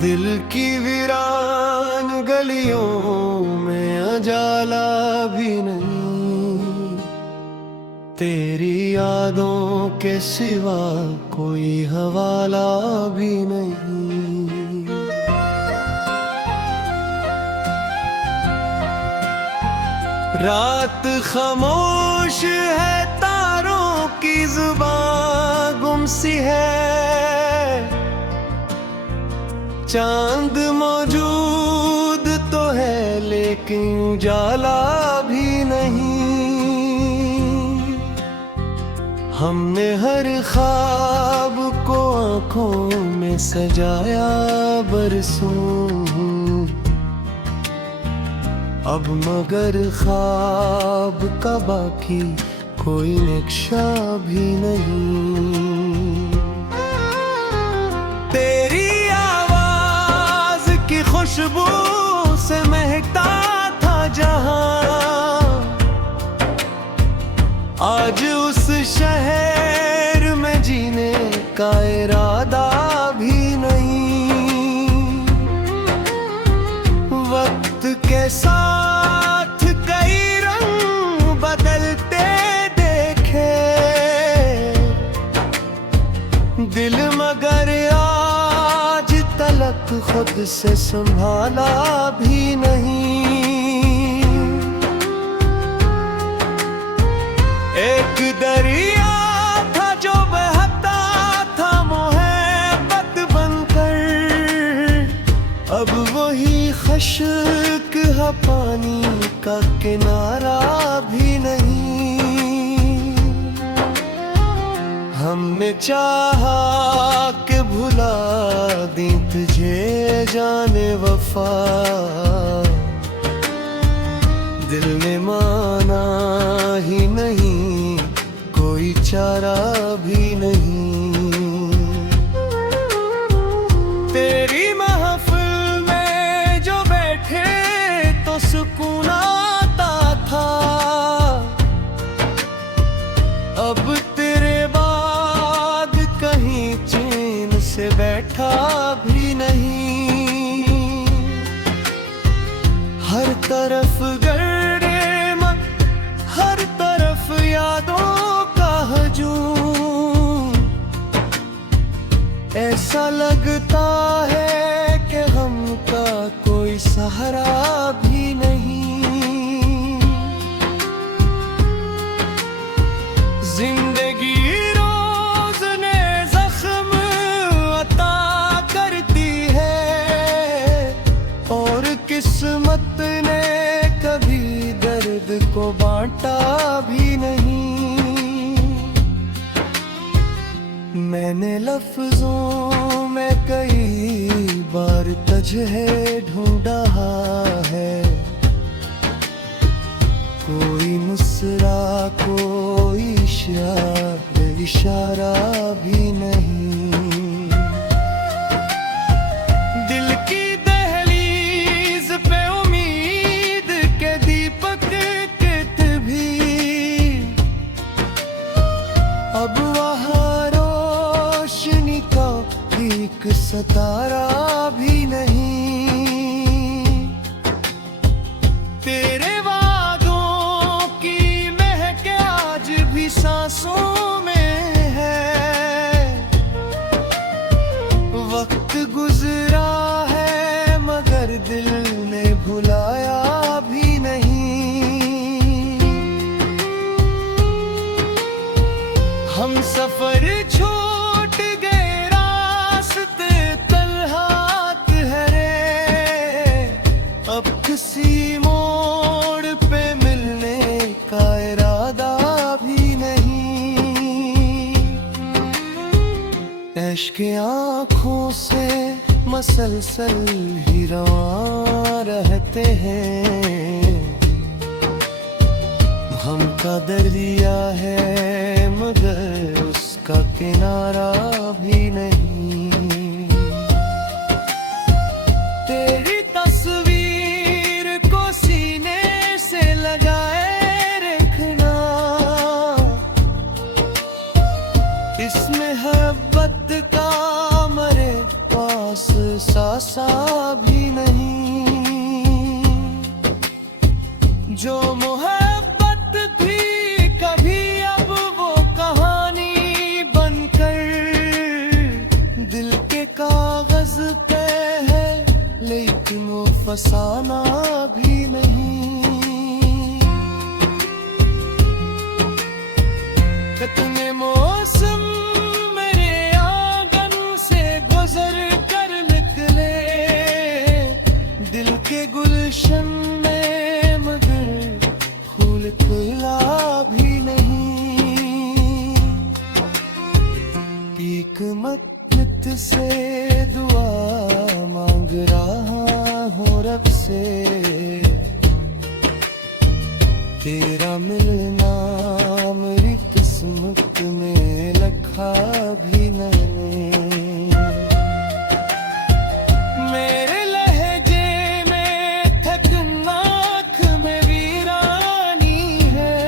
दिल की वीरान गलियों में उजाला भी नहीं, तेरी यादों के सिवा कोई हवाला भी नहीं। रात खामोश है, तारों की जुबान गुमसी है, चांद मौजूद तो है लेकिन उजाला भी नहीं। हमने हर ख्वाब को आंखों में सजाया बरसों, अब मगर ख्वाब का बाकी कोई नक्शा भी नहीं। तेरी आवाज की खुशबू से महकता था जहां, आज उस शहर में जीने का इरादा भी नहीं। वक्त के साथ कई रंग बदलते देखे, दिल मगर आज तलक खुद से संभाला भी नहीं। एक दरिया था जो बहता था मोहब्बत बनकर, अब वही खश्क है पानी का किनारा भी नहीं। हमने चाहा कि भुला दी तुझे जाने वफा, दिल ने माना ही नहीं, कोई चारा भी नहीं। तेरी महफिल में जो बैठे तो सुकून आता था, अब तेरे बाद कहीं चैन से बैठा भी नहीं। हर तरफ गर्दे हर तरफ यादों का हजूम, ऐसा लगता है कि हमका कोई सहारा भी नहीं। जिंदगी रोज ने जख्म अता करती है, और किस्मत ने कभी दर्द को बांटा भी नहीं। मैंने लफ्जों में कई बार तुझे ढूंढा है, कोई मुस्कुरा कोई इशारा भी नहीं। दिल की दहलीज पे उम्मीद के दीपक कित भी, अब वहाँ रोशनी का एक सितारा भी नहीं। तेरे वादों की महक आज भी सांसों में है, वक्त गुजरा है मगर दिल ने भुलाया भी नहीं। हम सफर छूट गए, रास्ते तलहात है रे, अब किसी मोड़ पे मिलने का इरादा भी नहीं। इश्क आँखों से मसलसल ही रवां रहते हैं, हमका दरिया है मगर उसका किनारा भी नहीं। तेरी तस्वीर को सीने से लगाए रखना, इसमें मोहब्बत का मरे पास सांस सा भी नहीं। जो मोहब्बत थी कभी अब वो कहानी बनकर दिल के कागज पे है, लेकिन वो फसाना भी नहीं। कितने मौसम मेरे आंगन से गुजर कर निकले दिल के गुलशन में, मगर फूल खिला भी नहीं। एक मत से दुआ मांग रहा हूँ रब से, तेरा मिलना मेरी किस्मत में लिखा भी नहीं। मेरे लहजे में थकनाक में वीरानी है,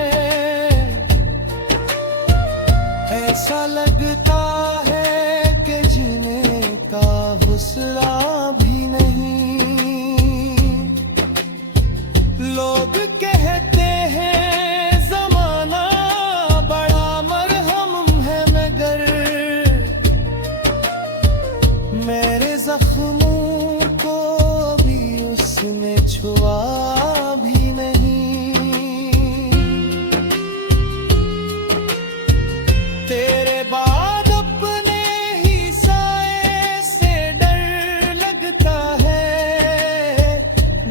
ऐसा लगता है कि जीने का हौसला भी नहीं। लोग कहते हैं जमाना बड़ा मरहम है, मगर मेरे जख्मों को भी उसने छुआ भी नहीं। तेरे बाद अपने ही साए से डर लगता है,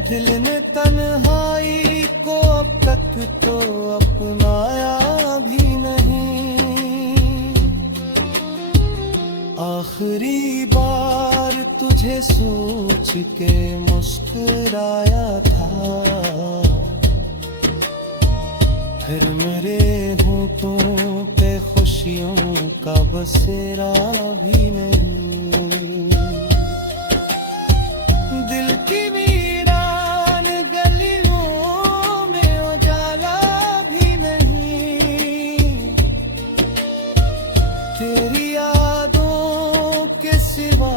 दिल ने तन्हाई को अब तक तो अपनाया भी नहीं। आखिरी बार तुझे सोच के मुस्कुराया था, फिर मेरे होठों पे खुशियों का बसेरा भी नहीं। दिल की वीरान गलियों में उजाला भी नहीं। तेरी यादों के सिवा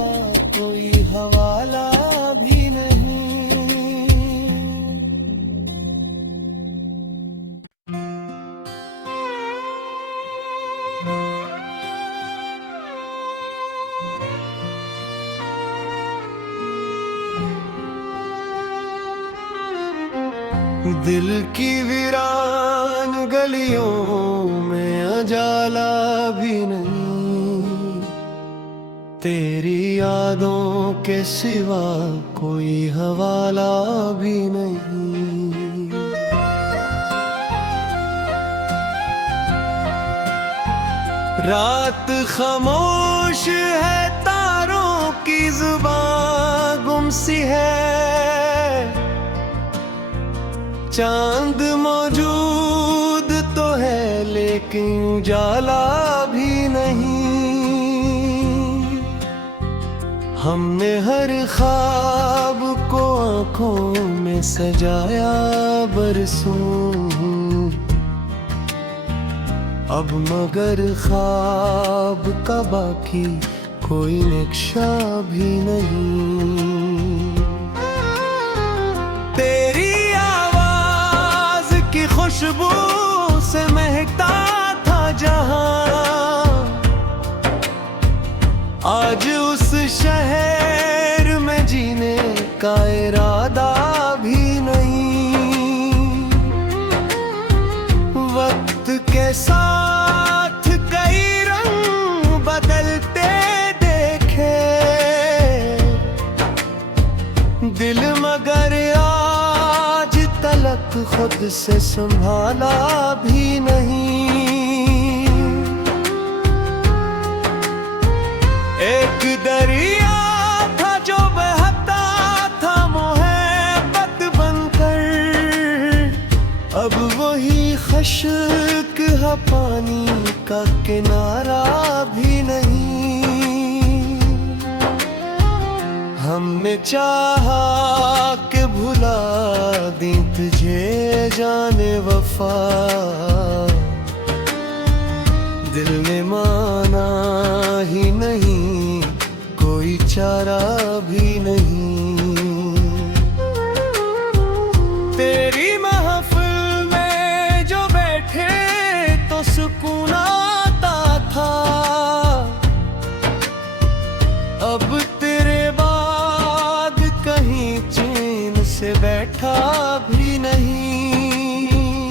कोई हवाला भी नहीं। दिल की वीरान गलियों में उजाला भी नहीं। तेरी यादों के सिवा कोई हवाला भी नहीं। रात खामोश है, तारों की जुबान गुमसी है, चांद मौजूद तो है लेकिन उजाला भी नहीं। हमने हर ख्वाब को आंखों में सजाया बरसों, अब मगर ख्वाब का बाकी कोई नक्शा भी नहीं। तेरी खुशबू से महकता था जहां, आज उस शहर में जीने का इरादा भी नहीं। वक्त के साथ कई रंग बदलते देखे दिल, मगर आज तलक खुद से संभाला भी नहीं। एक दरिया था जो बहता था मोहब्बत बनकर, अब वही खश्क है पानी का किनारा भी नहीं। हमने चाहा कि भुला दी तुझे जाने वफा, दिल ने माना ही नहीं, कोई चारा भी नहीं। से बैठा भी नहीं।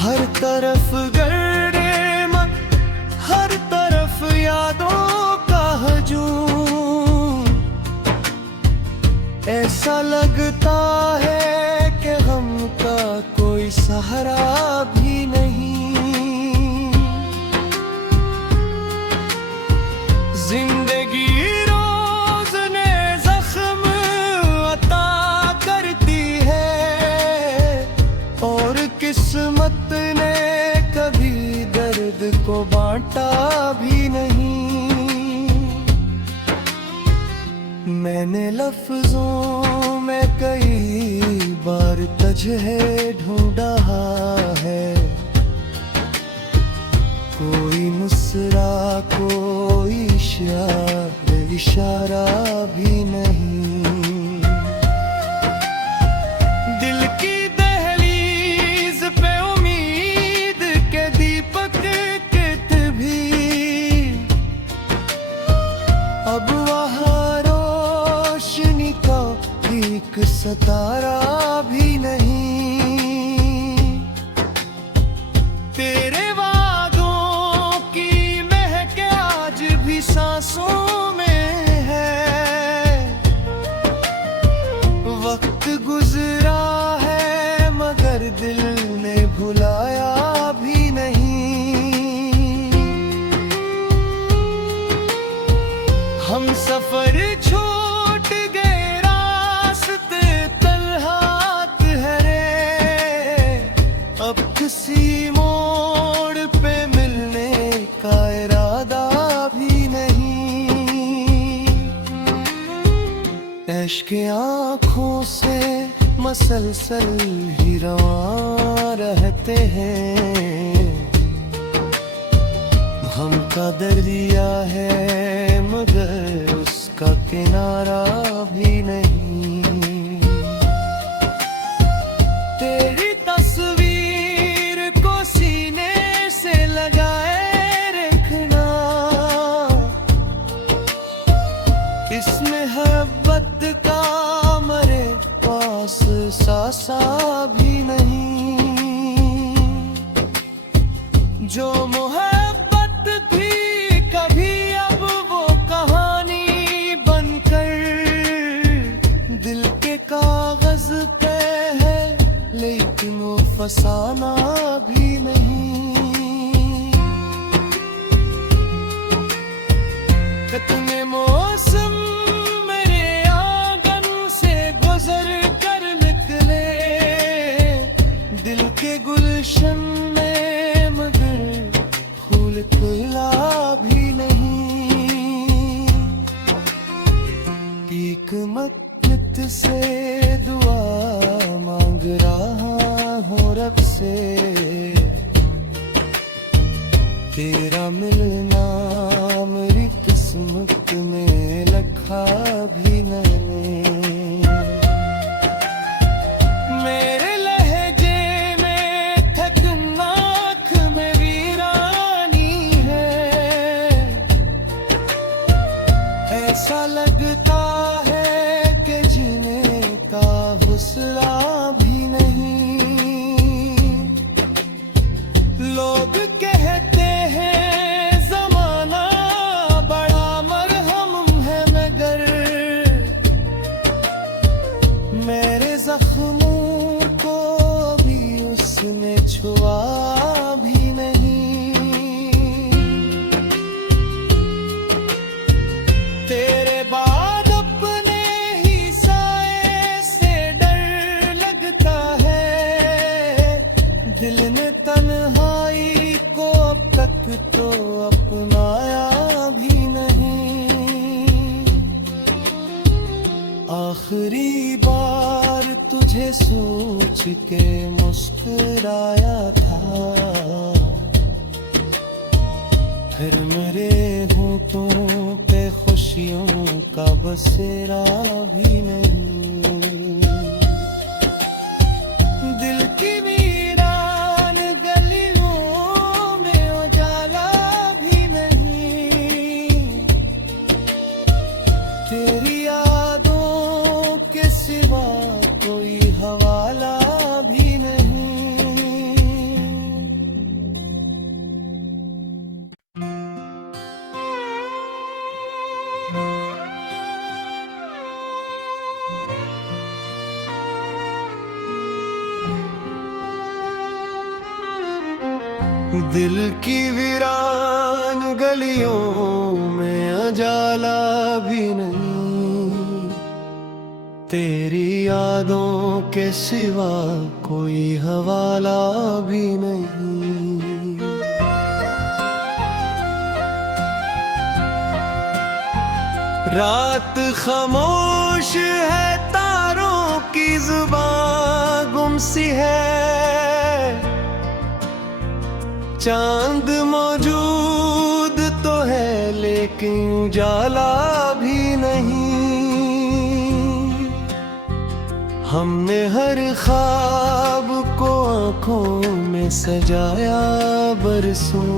हर तरफ गड़े मन, हर तरफ यादों का हजूम। ऐसा लगता है कि हम का कोई सहारा भी नहीं। जिंदगी रोज ने जख्म अता करती है, और किस्मत ने कभी दर्द को बांटा भी नहीं। मैंने लफ्जों में कई बार तुझे ढूंढा है, कोई मुस्कुरा कोई इशारा भी नहीं। दिल की दहलीज पे उम्मीद के दीपक कित भी, अब वहाँ रोशनी का एक सितारा भी नहीं। तेरे सांसों में है, वक्त गुजरा है मगर दिल ने भुलाया भी नहीं। हम सफर छूट गए, रास्ते तलहात है रे, अब किसी मोड़ पे मिलने का इरादा भी नहीं। इश्क़ आँखों से मसलसल ही रवां रहते हैं। हम का दरिया है मगर उसका किनारा भी नहीं। तेरी तस्वीर को सीने से लगाए रखना, इसमें मोहब्बत का मरे पास सासा भी नहीं। जो मोहब्बत थी कभी अब वो कहानी बनकर दिल के कागज पे है, लेकिन वो फसाना भी नहीं। कितने मौसम मेरे आंगन से गुजर कर निकले, दिल के गुलशन में मगर फूल खिला भी नहीं। एक मत से दुआ मांग रहा हूँ रब से, तेरा मिलना मेरी किस्मत में लिखा भी मैंने। मेरे लहजे में थकनाक में वीरानी है, ऐसा लगता है कि जीने का हौसला भी नहीं। लोग कहते हैं जमाना बड़ा मरहम है, मगर मेरे जख्मों को भी उसने छुआ भी नहीं। तेरे बाद अपने ही साए से डर लगता है, दिल ने तन्हाई को अब तक तो अपनाया भी नहीं। आखिरी बार तुझे सोच के मुस्कुराया था, फिर मेरे होठों पे खुशियों का बसेरा भी नहीं। दिल की वीरान गलियों में उजाला भी नहीं। तेरी यादों के दिल की वीरान गलियों में उजाला भी नहीं, तेरी यादों के सिवा कोई हवाला भी नहीं। रात खामोश है, तारों की जुबान गुमसी है, चांद मौजूद तो है लेकिन उजाला भी नहीं। हमने हर ख्वाब को आंखों में सजाया बरसों,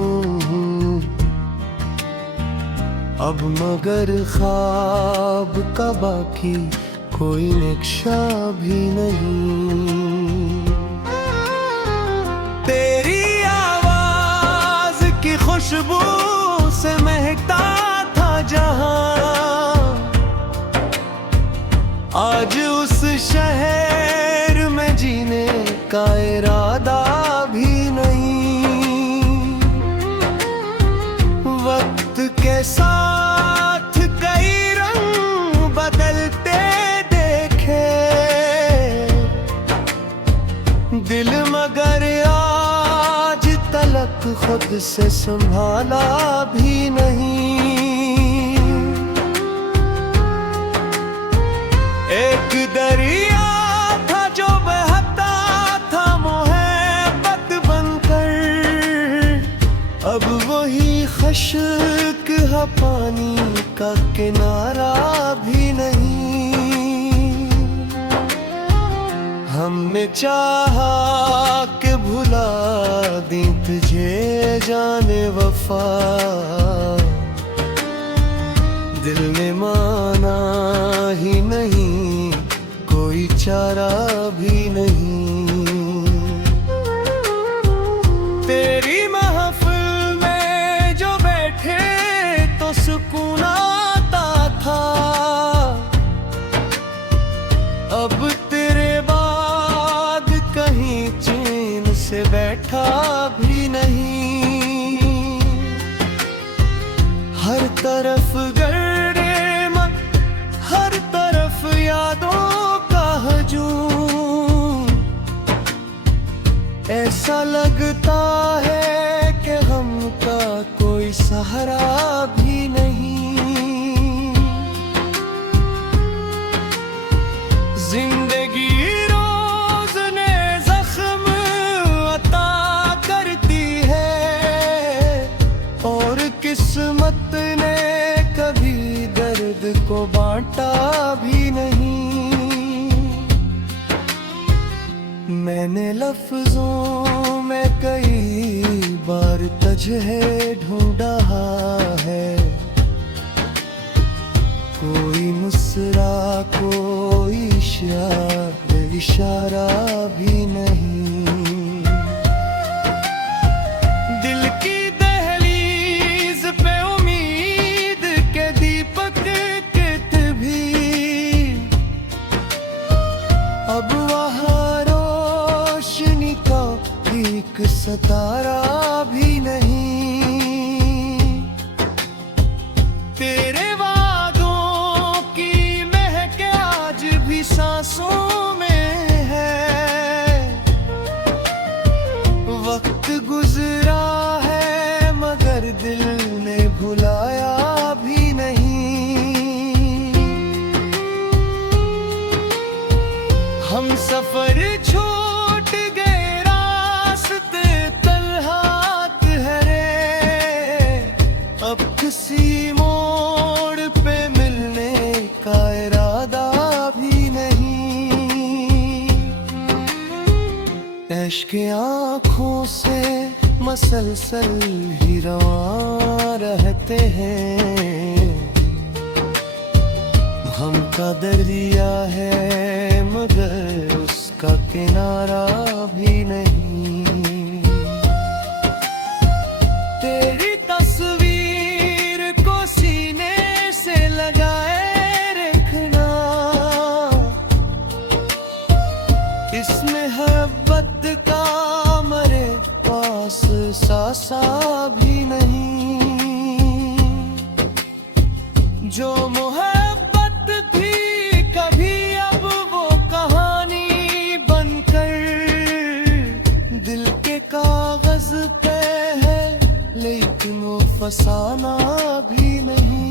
अब मगर ख्वाब का बाकी कोई नक्शा भी नहीं। तेरी आवाज की खुशबू से महकता था जहां, आज उस शहर में जीने का इरादा भी नहीं। वक्त के साथ कई रंग बदलते देखे, दिल मगर आज तलक खुद से संभाला भी नहीं। एक दरिया था जो बहता था मोहब्बत बनकर, अब वही खश्क है पानी का किनारा भी नहीं। हमने चाहा कि भुला दी तुझे जाने वफा, दिल ने माना ही नहीं, कोई चारा भी नहीं। तेरी महफिल में जो बैठे तो सुकून आता था, अब तेरे बाद कहीं चैन से बैठा भी नहीं। हर तरफ गर्दे मन, हर तरफ यादों का हजूम, ऐसा लगता है कि हमका कोई सहारा भी नहीं। जिंदगी रोज ने जख्म अता करती है, और किस्मत ने कभी दर्द को बांटा भी नहीं। मैंने लफ्जों में कई बार तुझे ढूंढा है, कोई मुस्कुरा कोई इशारा भी नहीं। दिल की दहलीज पे उम्मीद के दीपक कित भी, अब वहाँ रोशनी का एक सितारा भी नहीं। तेरे सांसों में है, वक्त गुजरा है मगर दिल ने भुलाया भी नहीं। हम सफर छूट गए, रास्ते तलहात है रे, अब किसी मोड़ पे मिलने का इरादा भी नहीं। इश्क़ आँखों से मसलसल ही रवां रहते हैं, हमका दरिया है मगर उसका किनारा भी नहीं। तेरी तस्वीर को सीने से लगाए रखना, इसमें मोहब्बत का मेरे पास सा सा भी नहीं। जो मोहब्बत थी कभी अब वो कहानी बनकर दिल के कागज पे है, लेकिन वो फसाना भी नहीं।